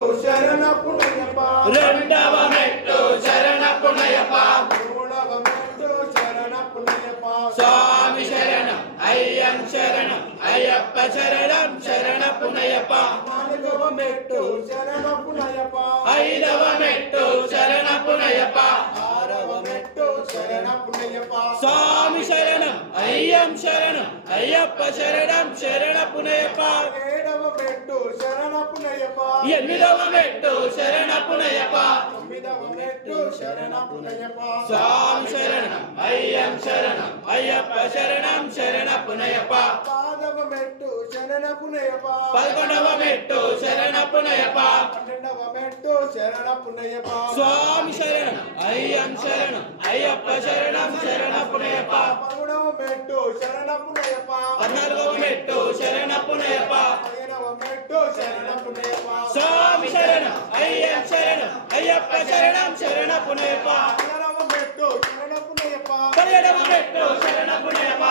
శరణపునయప రెండవ మెట్టు శరణపునయప మూడవ మెట్టు శరణపునయప స్వామి శరణం అయ్యం శరణం అయ్యప్ప శరణం శరణపునయప నాలుగవ మెట్టు శరణపునయప ఐదవ మెట్టు శరణపునయప ఆరవ మెట్టు శరణపునయప స్వామి శరణం అయ్యం శరణం అయ్యప్ప శరణం శరణపునయప ఏడవ మెట్టు శరణపునయప ఎనిమిదవ మెట్టు శరణపునయప తొమ్మిదవ మెట్టు శరణపునయప స్వామి శరణం అయ్యం శరణం అయ్యప్ప శరణం శరణపునయప పదవ మెట్టు శరణపునయప 11వ మెట్టు శరణపునయప 12వ మెట్టు శరణపునయప స్వామి శరణం అయ్యం శరణం అయ్యప్ప శరణం శరణపునయప 13వ మెట్టు శరణపునయప 14వ మెట్టు శరణపునయప 15వ మెట్టు శరణపునయప స్వామి శరణం అయ్యం శరణం అయ్యప్ప శరణం శరణపునయప 16వ మెట్టు శరణపునయప 17వ మెట్టు శరణపునయప